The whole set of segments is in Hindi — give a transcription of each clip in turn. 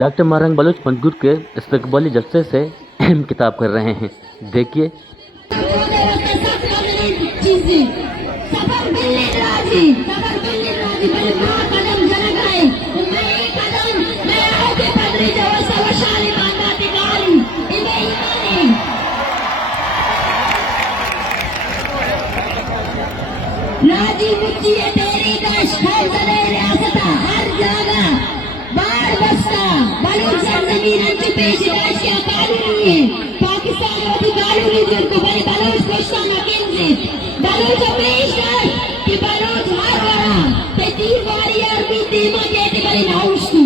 डॉक्टर मारंग बलूच पंजगुट के इस्तकबाली जलसे से अहम किताब कर रहे हैं। देखिए। राजी मुच्ची है तेरी दश रियासता हर जगह बार बस्ता बलूच सरजमीन की पेशकश क्या कानूनी है पाकिस्तान वाली कानूनी जिनको बड़े बलूच कोशिश मकिंजी बलूच पेशकश कि बलूच हर वरा तेतीर वारियर भी दीमा कहते बड़े नाउस्ती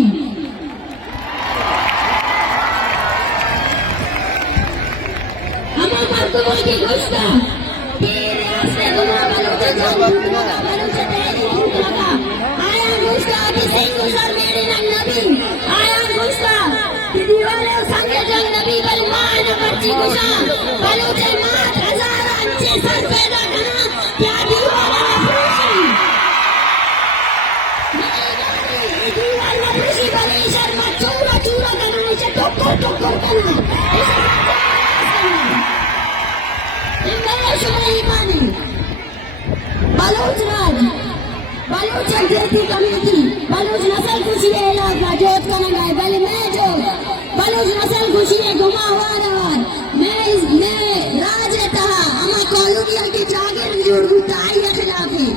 हमारे मर्दों की गुस्सा बलूच राज बलूच अंग्रेजी कमेटी बलूच नस्ल खुशी है इलाका जोत का नगाए बल मैं जो बलूच नस्ल खुशी है घुमावार मैं राज तहा अमा कॉलोनियल की जागिर जुड़ गुताई के खिलाफ है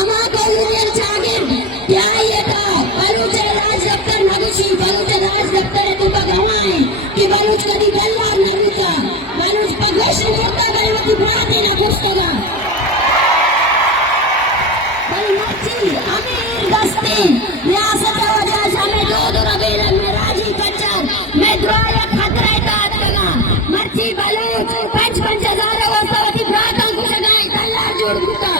अमा कॉलोनियल जागिर क्या ये था बलूच राज दफ्तर नगुशी बलूच राज दफ्तर तो भगवान कि बलूच कभी गल्ला नगुता बलूच पगश होता गए वो बुराते न गुस्तगा रियासत में दो रबीरन में राजी कच्चर मैं द्रोया खतरे तात लगा मर्ची बलूच 55,000 वस्तवती प्रातों को सगाई तल्ला जोड़ गुता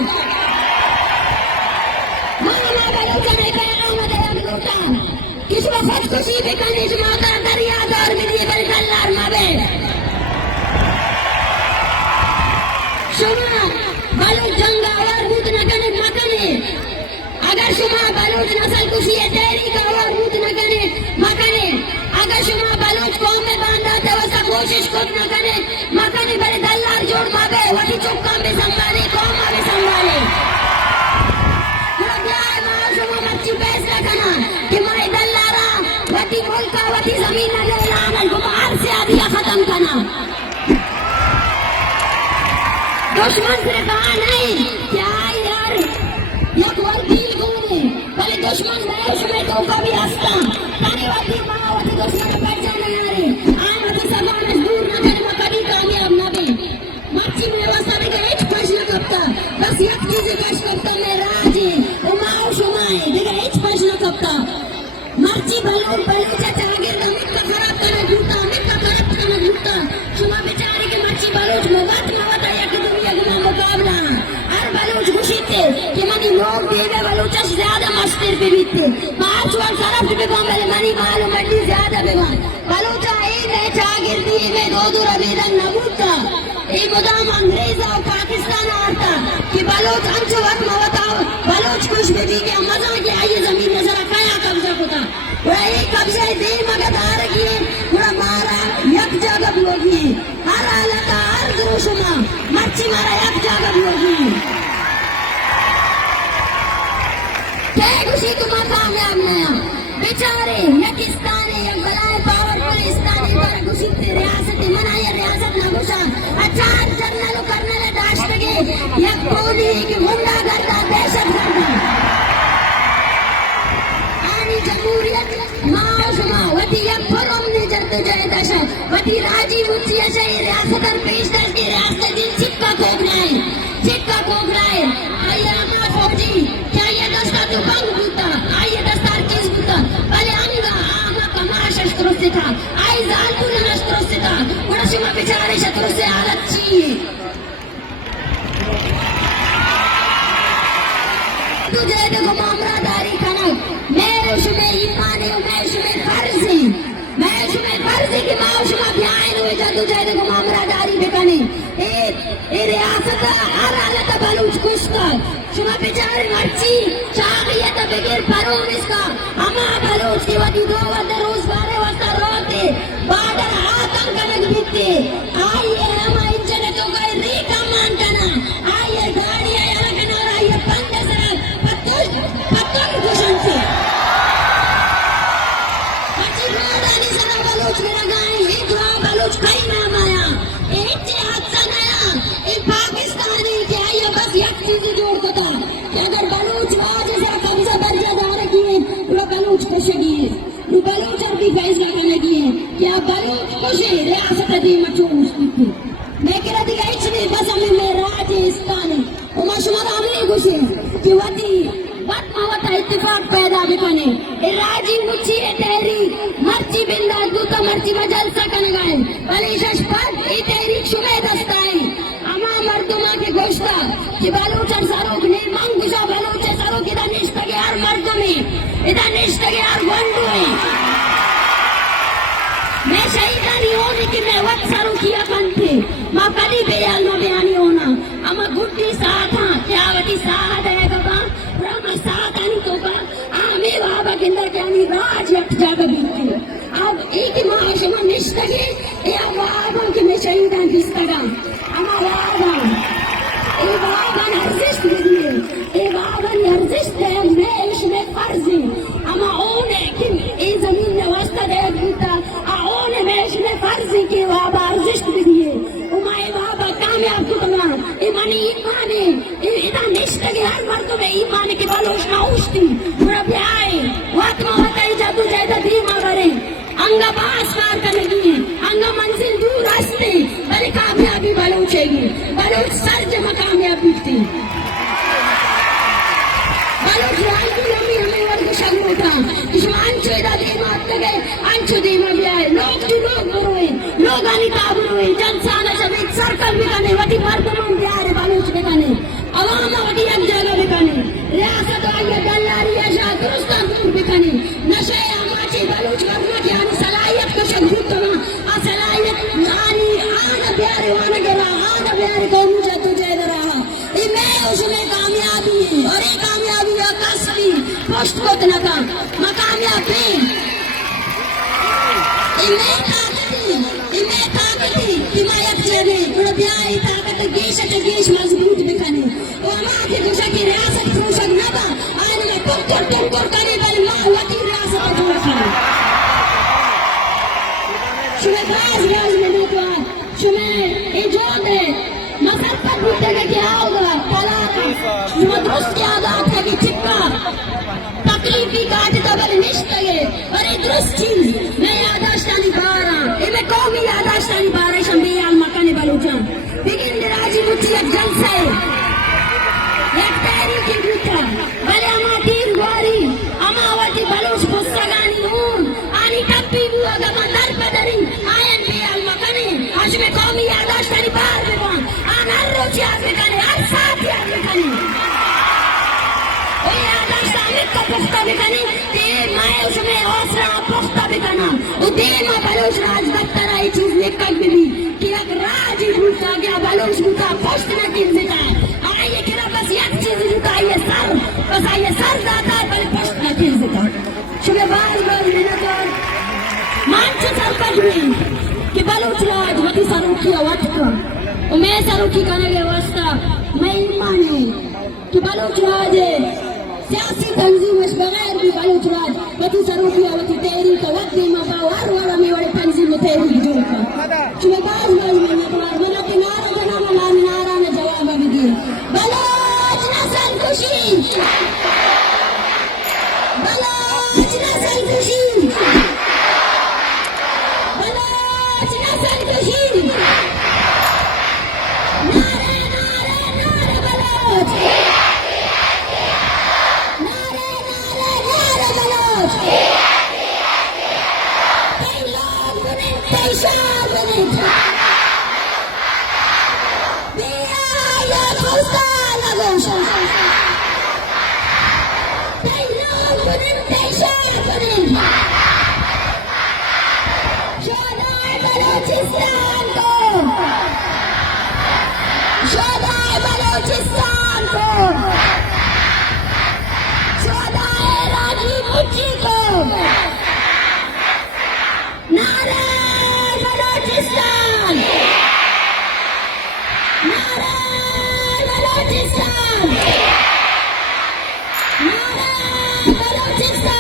माना बलूच में पैगाम दे गुता किस वक्त खुशी पे कनीज माता दरिया दौर में दिए बल तल्लार मबे शुमा बलूच जंगावर बुत नगने मकने अगर शुमा बलूच नस्ल खुशी है तेरी का और रूत न करे मकने अगर शुमा बलूच कौम में बांधा तो वैसा कोशिश खुद न करे मकने बड़े दल्लार जोड़ मावे वही चुपका में संभाले कौम में संभाले शुमा मच्छी फैसला करना कि मारे दल्लारा वही मुल्क वही जमीन न ले लाना गुमार से आदिया खत्म करना दुश्मन से कहा नहीं क्या यार एक वर्दी दुश्मन देश में तो कभी हंसता तारीवादी माओवादी दुश्मन बैठ जाने यारे आमदी सभा में दूर न करे कभी कामयाब न बे मच्छी में व्यवस्था में एक प्रश्न करता बस एक चीज प्रश्न करता मैं राजे उमाओ शुमाए देखा एक प्रश्न करता मच्छी बलून बलूचा जागीर का मिट का खराब करना झूठा शुमा बेचारे के मच्छी बलूच मवत आया कि दुनिया का मुकाबला हर बलूच खुशी थे कि मनी लोग देवे बलूचा ज्यादा मस्तिर पे बीते 5 वर्ष सरफ पे मेरे मनी मालूम मंडी ज्यादा बेमान बलूचा में जागीर दिए में दो रबीरन नबूता ये मुदाम अंग्रेज और पाकिस्तान आता कि बलूच अंशु वक्त मवताओ बलूच खुश भी क्या मजा क्या ये जमीन में जरा कया कब्जा होता वही कब्जा दे मगदार किए पूरा मारा एक जगह भी होगी हर हालत हर दुरुशुमा मच्छी मारा एक जगह भी होगी क्या खुशी तुम्हारा कामयाब नया बेचारे यकिस्तानी या बलाए पाकिस्तानी पर खुशी ते रियासत मनाया रियासत ना घुसा अच्छा जर्नल करने ले दाश्तगे एक कोनी की मुंडा करता दहशत करता आनी जमहूरियत माशुमा वती एक फरम ने जरते जाए दशा वती राजी मुच्ची ऐसे रियासत और पेशकश की रियासत दिन चिक्का कोक रहा है आइए अम्मा फौजी क्या ये दस्ता तो बंग बूता आइए दस्तार चीज बूता पहले अंगा आमा कमाश शस्त्रों से था आई जालतू न शस्त्रों से था बड़ा शुमा बेचारे शस्त्रों से हालत चाहिए तुझे देखो मामलादारी खाना मैं शुमे ईमानी मैं शुमे फर्जी की माँ शुमा ध्यान हुए जा तुझे देखो मामलादारी बेकने ए रियासत हर हालत बलूच कुश्ता शुमा बेचारे मर्ची चाहिए तो बगैर फरोन इसका अमा बलूच की वदी 2 रोज 12 बलोच मेरा गाय हिंदुआ बलोच कहीं नाम आया एक हादसा नया एक पाकिस्तानी क्या ये बस एक चीज जोड़ था कि अगर बलोच जैसे कब्जा दर्जा दार किए तो बलोच कशगी है बलोच भी फैसला करने की है क्या बलोच कुछ रियासत दी मचूस की मैं कह रही थी इचनी बस हमें में राजस्थानी और मशवरा हमें कुछ कि वती बात मावता इत्तेफाक पैदा भी बने राजी मुच्छी है तेरी मर्ची बिंदा दूता मर्ची में जलसा करने गए भले शशपत ये तेरी शुमे दस्ताई अमा मर्दुमा के गोश्ता कि बलूचर सरोक ने मंगुशा बलूचर सरोक इधर निश्ता के हर मर्दुमी इधर निश्ता के हर वंडुई मैं शहीदा नहीं होने की मैं वक्त सरों किया बनते माँ कली बेयाल में बयानी होना अमा गुड्डी साथा क्या वती साथ है गबा ब्रह्म साथ आनी तो बा आमे बाबा किंदा क्या नहीं राज यक जागा बीती अब एक महाशमा निष्ठगे या बाबा के मैं शहीदा दिस्तगा अमा बाबा ए बाबा अर्जिश दिए ए बाबा अर्जिश दे मैं इसमें फर्जी अमा ओने कि ए जमीन में वास्ता दे गीता ओने मैं इसमें फर्जी के बाबा अर्जिश दिए उमाए बाबा कामयाब कुतमा इमानी ईमाने इधर निष्ठगे हर मर्द में ईमान की बलोचना उष्टी पूरा प्याए वात्मा बताई जादू जायदा धीमा भरे अंगा बास मार करने की अंगा मंजिल दूर हंसते बड़े कामयाबी बलोचेगी बलोच सर जमा कामयाबी थी बलोच राजू लंबी हमें वर्ग शगु था इश्मान चेदा धीमा तगे अंशु धीमा भी आए लोग जो लोग बरोए लोग अनिता बरोए जनसाना सब एक सर्कल भी करने वटी मर्दमान बिहार बलोच भी करने अवाम वटी एक जगह भी करने रियासत वाले दल्लारी ऐसा दुरुस्ता दूर भी करने नशे आमाची बलोच वर्मा की आनी सलाहियत को शगुत ना असलाहियत नानी आना प्यारे वाना गरा आना प्यारे को मुझे तुझे रहा ये मैं उसमें कामयाबी और ये कामयाबी का कसबी पोस्ट को तना था मैं कामयाबी इमे ताकती हिमायत चले प्रब्याई ताकत गेश मजबूत दिखाने और माथे दुशा की रियासत फुर्सत न बा आने में टुक्कर करे बल मावती रियासत जोड़ खाने शुमे बाज में नोटवा शुमे इजोदे मसर पर बुद्ध का क्या होगा तलाक शुमे दुरुस्त क्या आदात है कि चिपका तकलीफी काट दबल निश्तगे अरे दुरुस्त चीज मैं यादाश्तानी बारा इमे कौमी यादाश्तानी बारा शंबी आल मकाने बलूचा बिगिन राजी मुझी एक जलसे एक तैरी की गुत्ता भले अमा तीर गोरी अमावती बलूच पुस्तगानी हूँ आनी टप्पी बुआ गमा दर पदरी आयन भी आल मकाने आज में कौमी यादाश्तानी बार में बां आन हर रोज याद में कने हर साथ याद में कने ओ यादाश्तानी का पुख्ता भी कने ते मैं उसमें हौसला पुख्ता भी कना उदीमा बलूच राज बत्तरा ये चीज निकल भी कि अगर राज ही भूलता गया बलूच भूलता पोस्ट में गिर देता है आइए किरा बस एक चीज जुटा ये सर बस आइए सर जाता है बल पोस्ट में गिर देता शुक्र बार मिनट और मानच सर पर हुई कि बलूच राज वती सरुखी अवत का और मैं सरुखी करने के वास्ता मैं ईमान हूँ कि बलूच राज सियासी तंजीम बगैर भी बलूच राज वती सरुखी अवती तेरी का वक्त मबा हर वाला में वाले तंजीम में तेरी जोड़ का शुक्र बार मिनट और मना के नारा बना मना नारा ने जवाब भी दिए बलूच नस्ल खुशी बलूच नस्ल खुशी बलूच नस्ल खुशी नारे नारे नारे बलूच नारे नारे नारे बलूच कई लोग बने कई शार बने बलूचिस्तान को शोधाए राजी मुट्ठी को नारे बलूचिस्तान नारे बलूचिस्तान नारे बलूचिस्तान